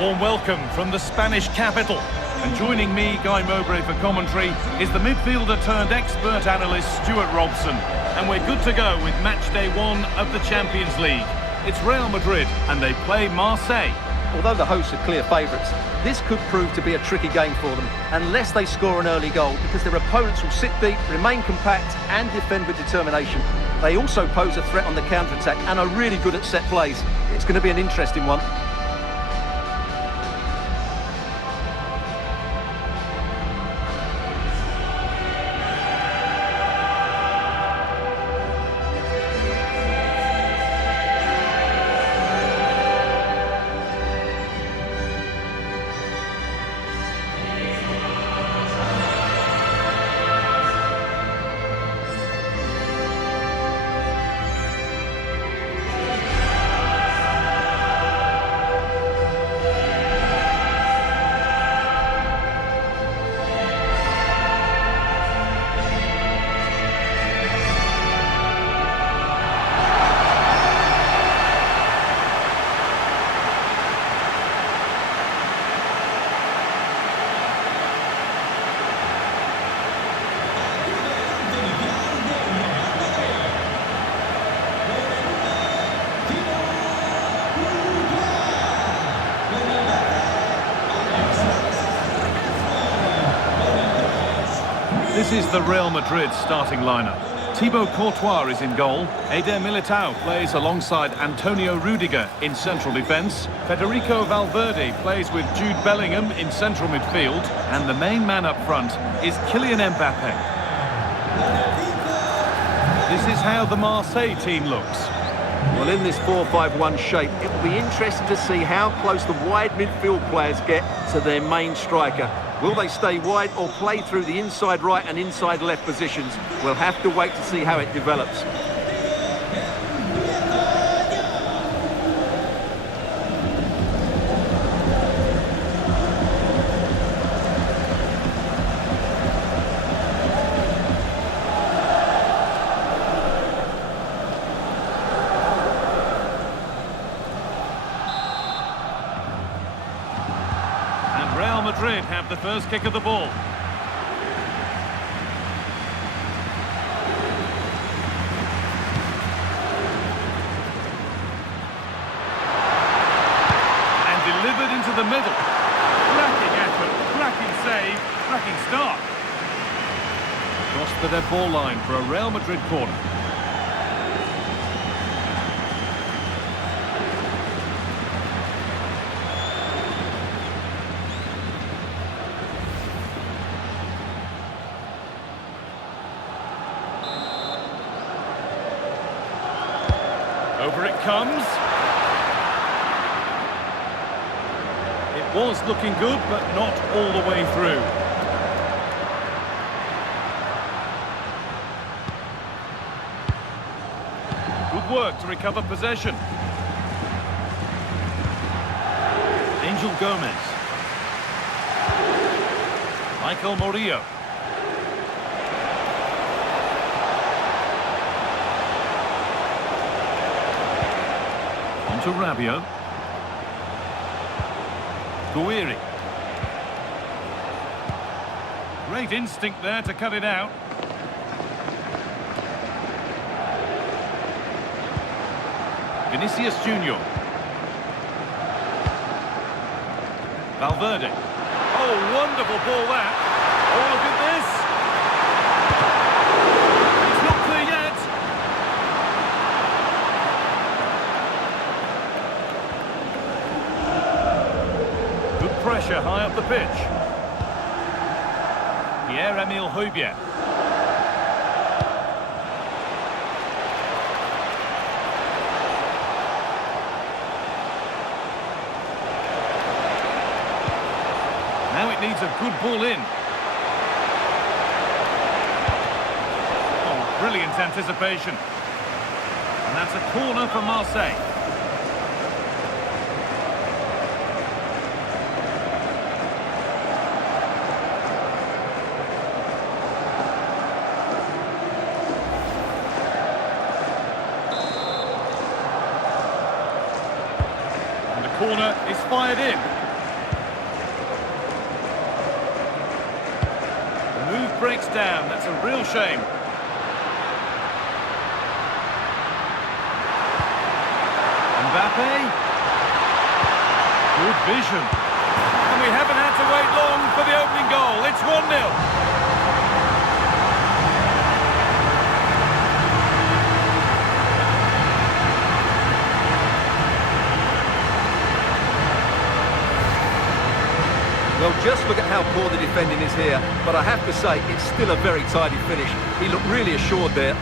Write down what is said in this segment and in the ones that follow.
warm welcome from the Spanish capital. And joining me, Guy Mowbray, for commentary is the midfielder turned expert analyst Stuart Robson. And we're good to go with match day 1 of the Champions League. It's Real Madrid and they play Marseille. Although the hosts are clear favourites, this could prove to be a tricky game for them unless they score an early goal, because their opponents will sit deep, remain compact and defend with determination. They also pose a threat on the counter-attack and are really good at set plays. It's going to be an interesting one. This is the Real Madrid starting lineup. Thibaut Courtois is in goal. Eder Militao plays alongside Antonio Rudiger in central defence. Federico Valverde plays with Jude Bellingham in central midfield. And the main man up front is Kylian Mbappe. This is how the Marseille team looks. Well, in this 4-5-1 shape, it will be interesting to see how close the wide midfield players get to their main striker. Will they stay wide or play through the inside right and inside left positions? We'll have to wait to see how it develops. Real Madrid have the first kick of the ball. And delivered into the middle. Cracking effort, cracking save, cracking start. Across the dead ball line for a Real Madrid corner. Over it comes. It was looking good, but not all the way through. Good work to recover possession. Angel Gomez. Michael Murillo. To Rabiot. Guiri. Great instinct there to cut it out. Vinicius Junior. Valverde. Oh, wonderful ball that. Oh, look at this. It's not clear yet. Pressure high up the pitch. Pierre-Emile Højbjerg. Now it needs a good ball in. Oh, brilliant anticipation. And that's a corner for Marseille. Corner is fired in. breaks down. That's a real shame. Mbappe. Good vision. And we haven't had to wait long for the opening goal. It's 1-0. Well, just look at how poor the defending is here, but I have to say, it's still a very tidy finish. He looked really assured there.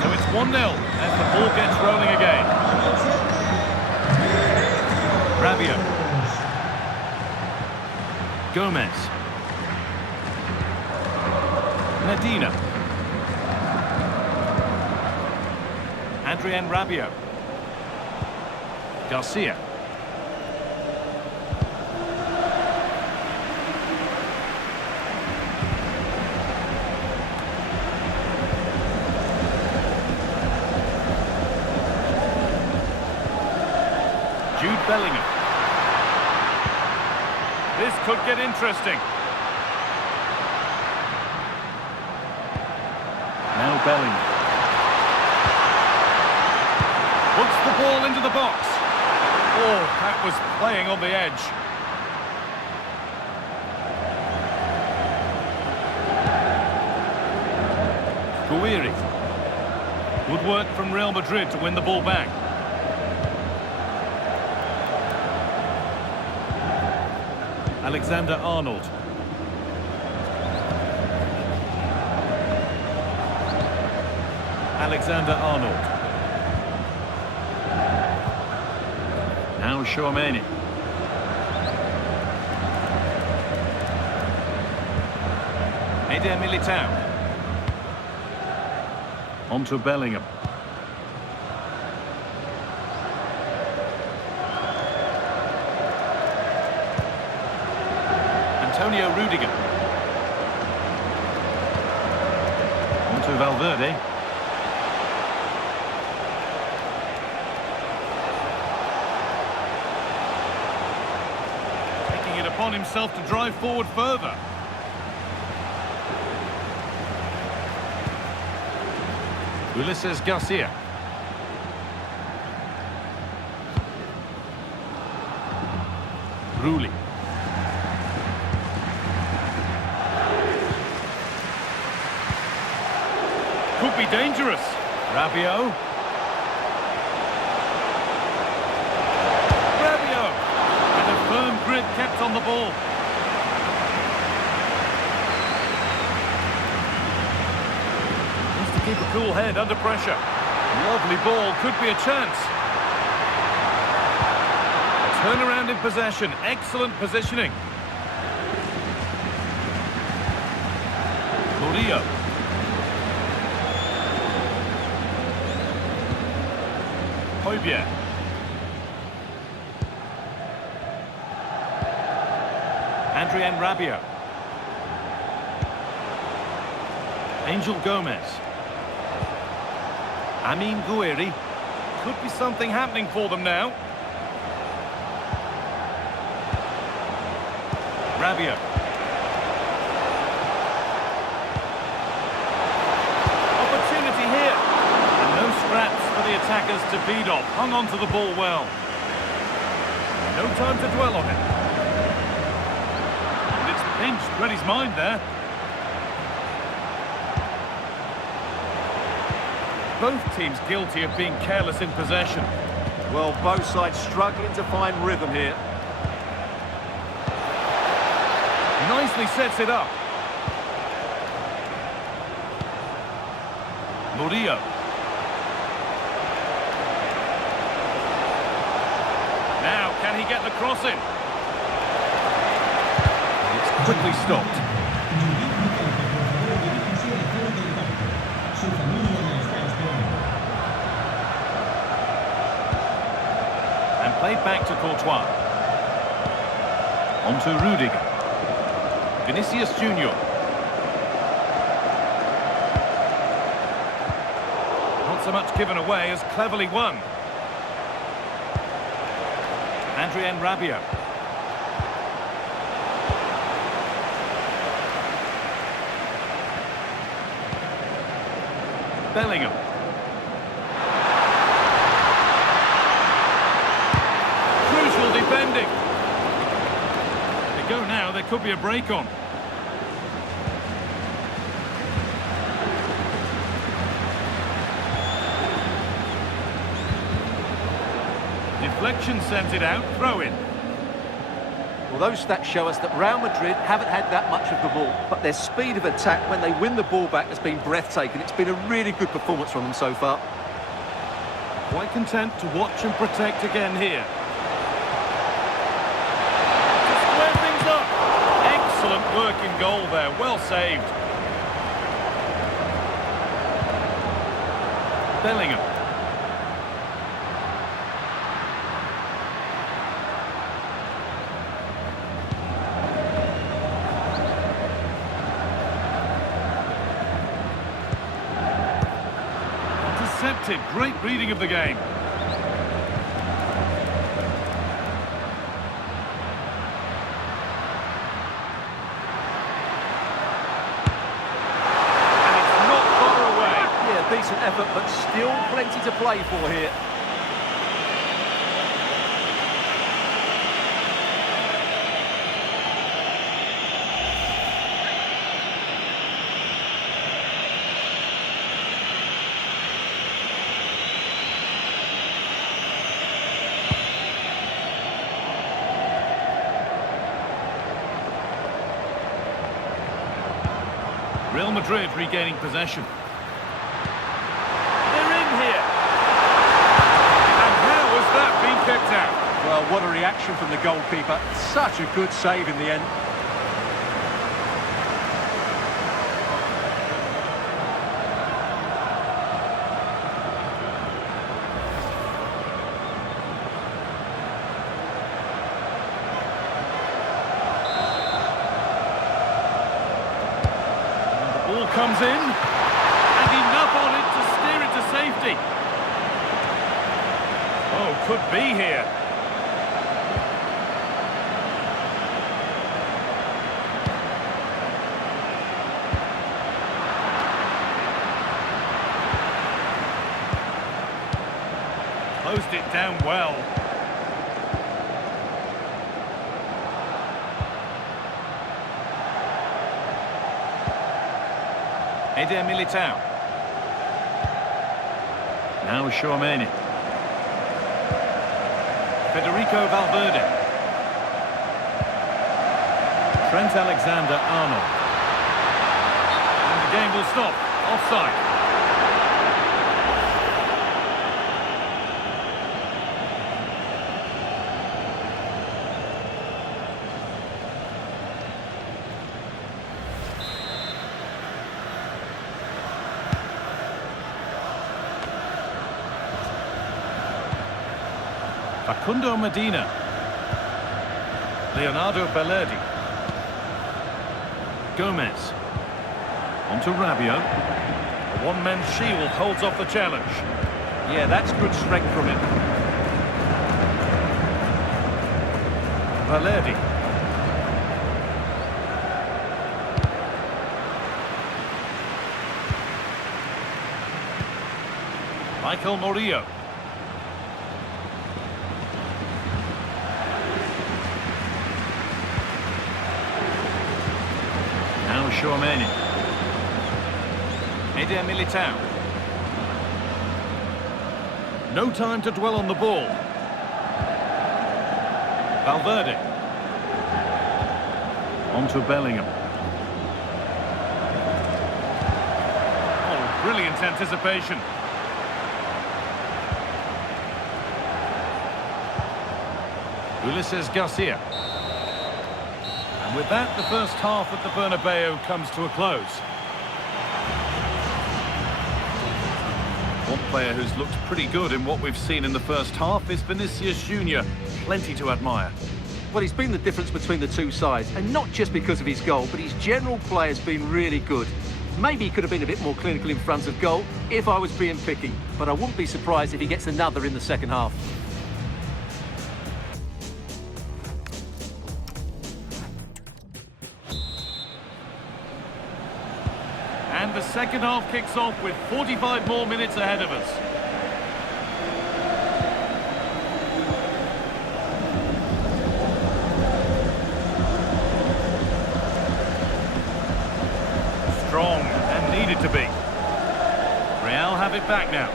So it's 1-0 as the ball gets rolling again. Rabiot. Gomez. Medina. Adrien Rabiot. Garcia. Jude Bellingham. This could get interesting. Now Bellingham. Puts the ball into the box. Oh, that was playing on the edge. Guiri. Good work from Real Madrid to win the ball back. Alexander-Arnold. Alexander-Arnold. Now Tchouaméni. Eder Militao. On to Bellingham. Antonio Rudiger. On to Valverde. Taking it upon himself to drive forward further. Ulises Garcia. Rulli. Could be dangerous. Rabiot. Rabiot. And a firm grip kept on the ball. Needs to keep a cool head under pressure. Lovely ball. Could be a chance. Turnaround in possession. Excellent positioning. Murillo. Højbjerg. Adrien Rabiot. Angel Gomez. Amine Guiri. Could be something happening for them now. Rabiot. Opportunity here. And no scraps for the attackers to feed off. Hung on to the ball well. No time to dwell on it. And it's pinched, read his mind there. Both teams guilty of being careless in possession. Well, both sides struggling to find rhythm here. Nicely sets it up. Murillo. Now, can he get the cross in? It's quickly stopped. And played back to Courtois. On to Rudiger. Vinicius Junior. so much given away as cleverly won. Adrien Rabiot. Bellingham. Crucial defending. They go now, there could be a break on. Deflection sends it out, throw in. Well, those stats show us that Real Madrid haven't had that much of the ball, but their speed of attack when they win the ball back has been breathtaking. It's been a really good performance from them so far. Quite content to watch and protect again here. To square things up. Excellent work in goal there, well saved. Bellingham. Intercepted, great reading of the game. Decent effort, but still plenty to play for here. Real Madrid regaining possession. Kept out. Well, what a reaction from the goalkeeper. Such a good save in the end. And the ball comes in, and enough on it to steer it to safety. Oh, could be here. Closed it down well. Eder Militao. Now Tchouaméni. Federico Valverde. Trent Alexander-Arnold. And the game will stop. Offside. Facundo Medina. Leonardo Bellerdi. Gomez. On to Rabiot. A one-man shield holds off the challenge. Yeah, that's good strength from him. Bellerdi. Michael Murillo. Now Tchouaméni. Eder Militao. No time to dwell on the ball. Valverde. On to Bellingham. Oh, brilliant anticipation. Ulises Garcia. And with that, the first half at the Bernabeu comes to a close. One player who's looked pretty good in what we've seen in the first half is Vinicius Junior. Plenty to admire. Well, he's been the difference between the two sides, and not just because of his goal, but his general play has been really good. Maybe he could have been a bit more clinical in front of goal if I was being picky, but I wouldn't be surprised if he gets another in the second half. And the second half kicks off with 45 more minutes ahead of us. Strong and needed to be. Real have it back now.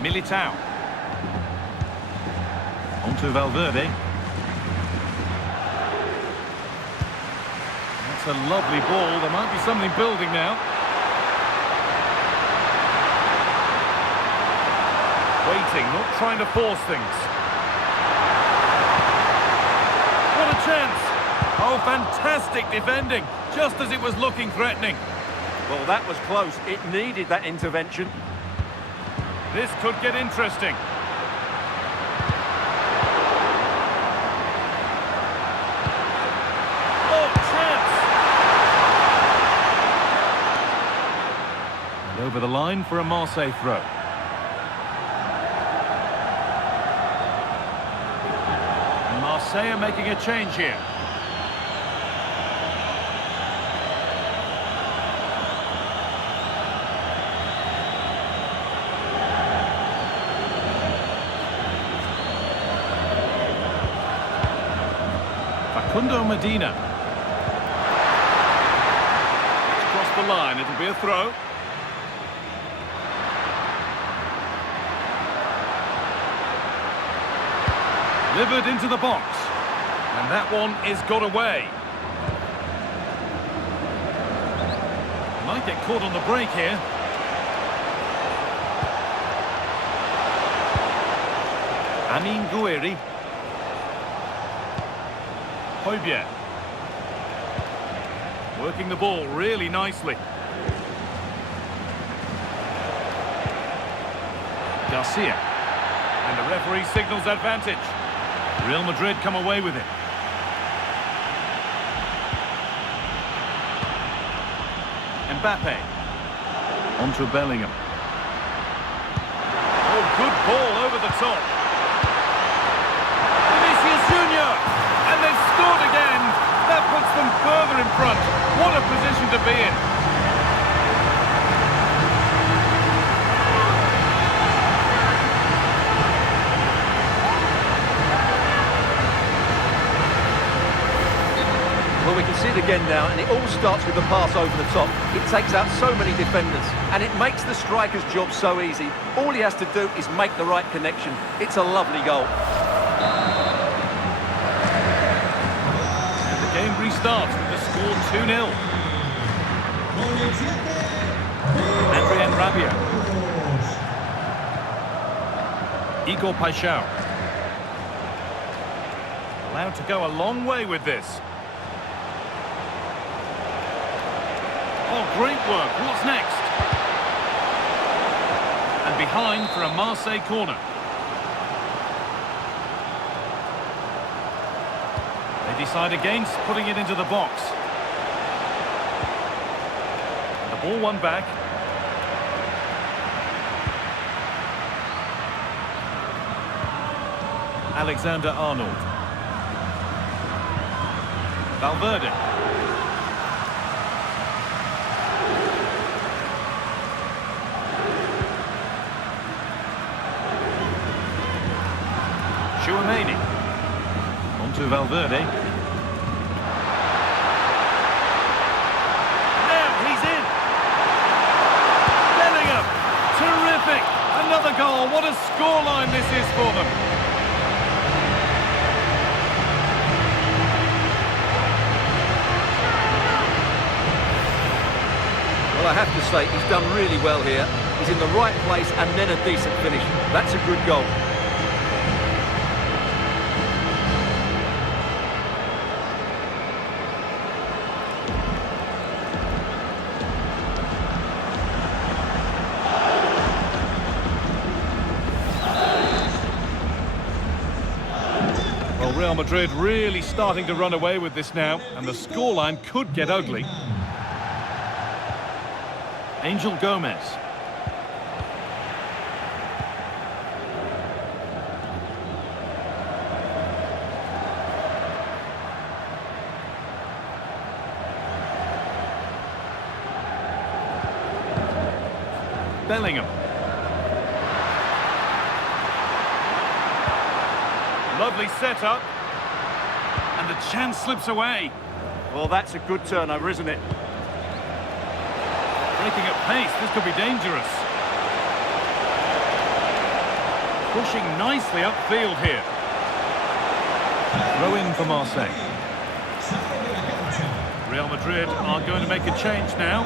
Militao. Onto Valverde. That's a lovely ball. There might be something building now. Waiting, not trying to force things. What a chance! Oh, fantastic defending, just as it was looking threatening. Well, that was close. It needed that intervention. This could get interesting. Oh, chance! And over the line for a Marseille throw. Marseille are making a change here. Facundo Medina. It's crossed the line, it'll be a throw. Delivered into the box. And that one is got away. Might get caught on the break here. Amin Gouiri. Højbjerg. Working the ball really nicely. Garcia. And the referee signals advantage. Real Madrid come away with it. Mbappe. Onto Bellingham. Oh, good ball over the top. Vinicius Junior. And they've scored again. That puts them further in front. What a position to be in. Well, we can see it again now, and it all starts with the pass over the top. It takes out so many defenders, and it makes the striker's job so easy. All he has to do is make the right connection. It's a lovely goal. And the game restarts with the score 2-0. Adrien Rabiot. Igor Paixão. Allowed to go a long way with this. Oh, great work. What's next? And behind for a Marseille corner. They decide against putting it into the box. The ball won back. Alexander-Arnold. Valverde. Chouameni. Onto Valverde. Now he's in. Bellingham. Terrific. Another goal. What a scoreline this is for them. Well, I have to say, he's done really well here. He's in the right place and then a decent finish. That's a good goal. Real Madrid really starting to run away with this now, and the scoreline could get ugly. Angel Gomez. Bellingham. Lovely setup. And the chance slips away. Well, that's a good turnover, isn't it? Breaking at pace, this could be dangerous. Pushing nicely upfield here. Throw in for Marseille. Real Madrid are going to make a change now.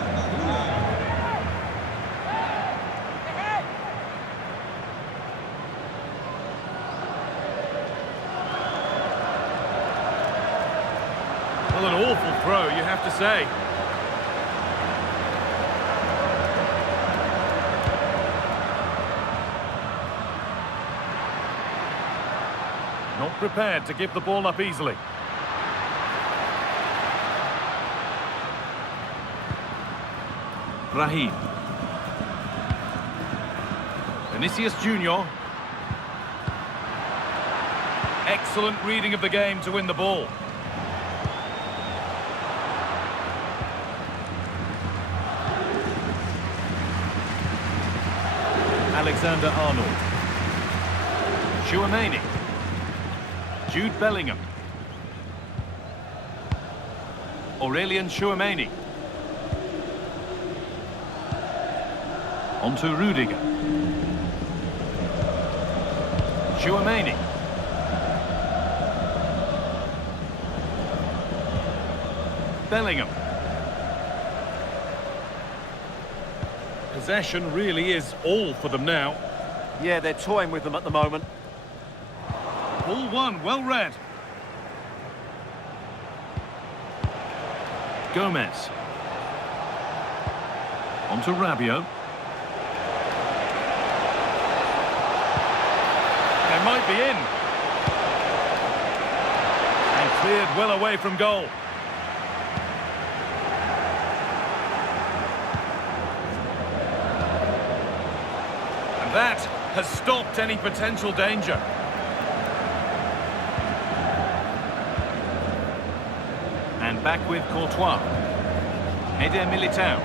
Well, an awful throw, you have to say. Not prepared to give the ball up easily. Raheem. Vinicius Junior. Excellent reading of the game to win the ball. Alexander-Arnold. Tchouaméni. Jude Bellingham. Aurélien Tchouaméni. On to Rudiger. Tchouaméni. Bellingham. Possession really is all for them now. Yeah, they're toying with them at the moment. Ball one, well read. Gomez. On to Rabiot. They might be in. And cleared well away from goal. And that has stopped any potential danger. And back with Courtois. Eder Militao.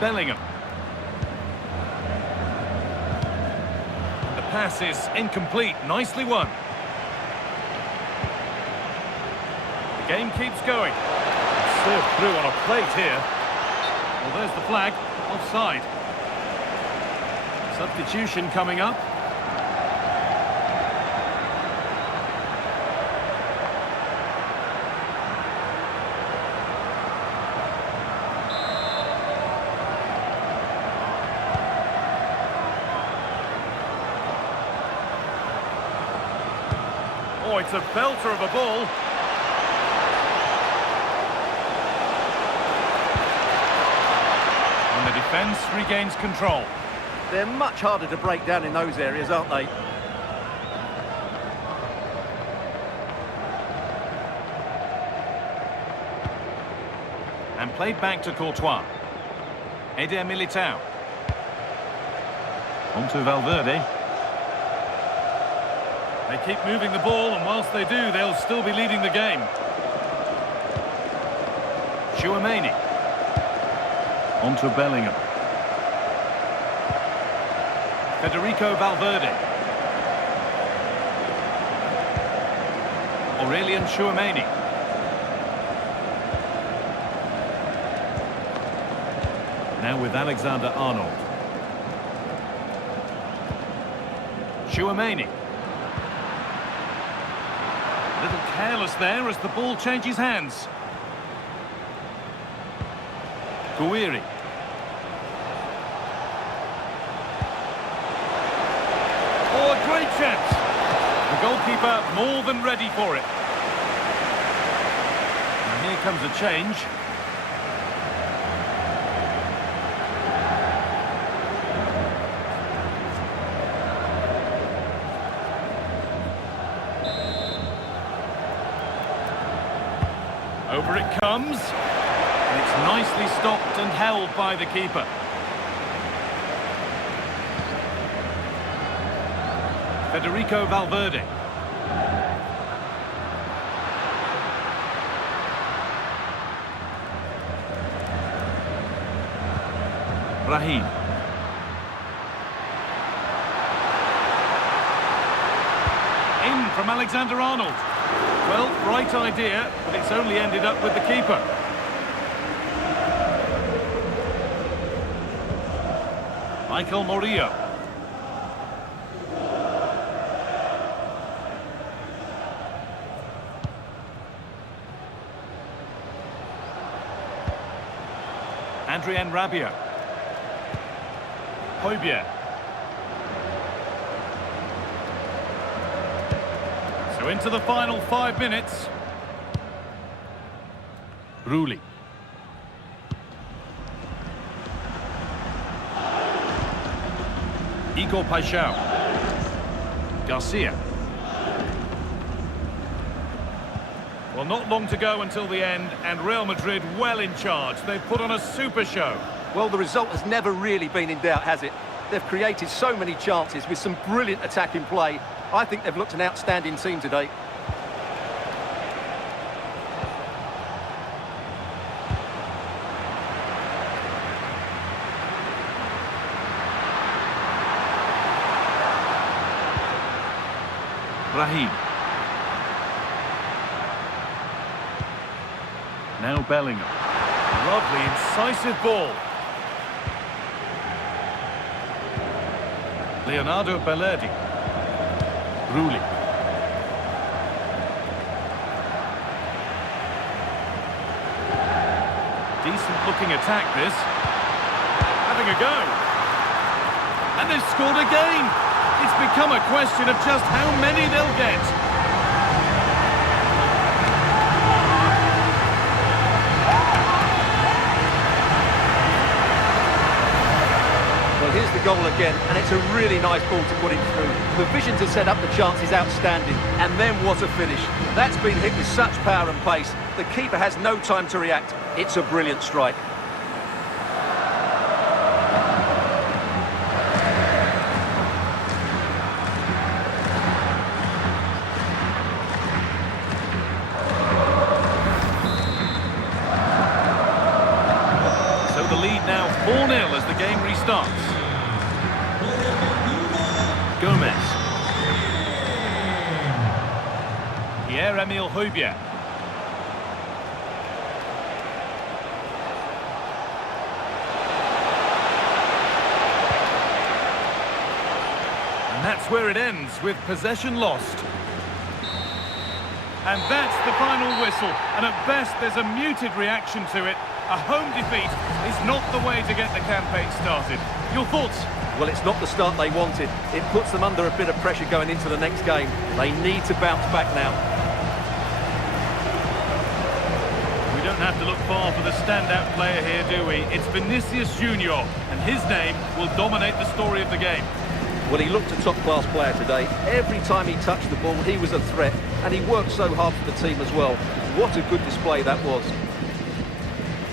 Bellingham. The pass is incomplete. Nicely won. The game keeps going. Served through on a plate here. Well, there's the flag. Offside. Substitution coming up. Oh, it's a belter of a ball. And the defence regains control. They're much harder to break down in those areas, aren't they? And played back to Courtois. Eder Militao. On to Valverde. They keep moving the ball, and whilst they do, they'll still be leading the game. Tchouaméni. On to Bellingham. Federico Valverde. Aurélien Tchouaméni. Now with Alexander-Arnold. Tchouaméni. A little careless there as the ball changes hands. Gouiri. Oh, a great chance. The goalkeeper more than ready for it. And here comes a change. Over it comes. And it's nicely stopped and held by the keeper. Federico Valverde. Brahim. In from Alexander-Arnold. Well, right idea, but it's only ended up with the keeper. Michael Murillo. Adrien Rabiot. Højbjerg. So into the final 5 minutes. Rulli. Igor Paixão. Garcia. Well, not long to go until the end, and Real Madrid well in charge. They've put on a super show. Well, the result has never really been in doubt, has it? They've created so many chances with some brilliant attacking play. I think they've looked an outstanding team today. Brahim. Now Bellingham. Lovely, incisive ball. Leonardo Bellerdi. Rulli. Decent looking attack this. Having a go. And they've scored again. It's become a question of just how many they'll get. Well, here's the goal again, and it's a really nice ball to put it through. The vision to set up the chance is outstanding, and then what a finish. That's been hit with such power and pace. The keeper has no time to react. It's a brilliant strike. So the lead now 4-0 as the game restarts. Gomez. Pierre-Emile Højbjerg. And that's where it ends, with possession lost. And that's the final whistle. And at best, there's a muted reaction to it. A home defeat is not the way to get the campaign started. Your thoughts? Well, it's not the start they wanted. It puts them under a bit of pressure going into the next game. They need to bounce back now. We don't have to look far for the standout player here, do we? It's Vinicius Junior, and his name will dominate the story of the game. Well, he looked a top-class player today. Every time he touched the ball, he was a threat, and he worked so hard for the team as well. What a good display that was.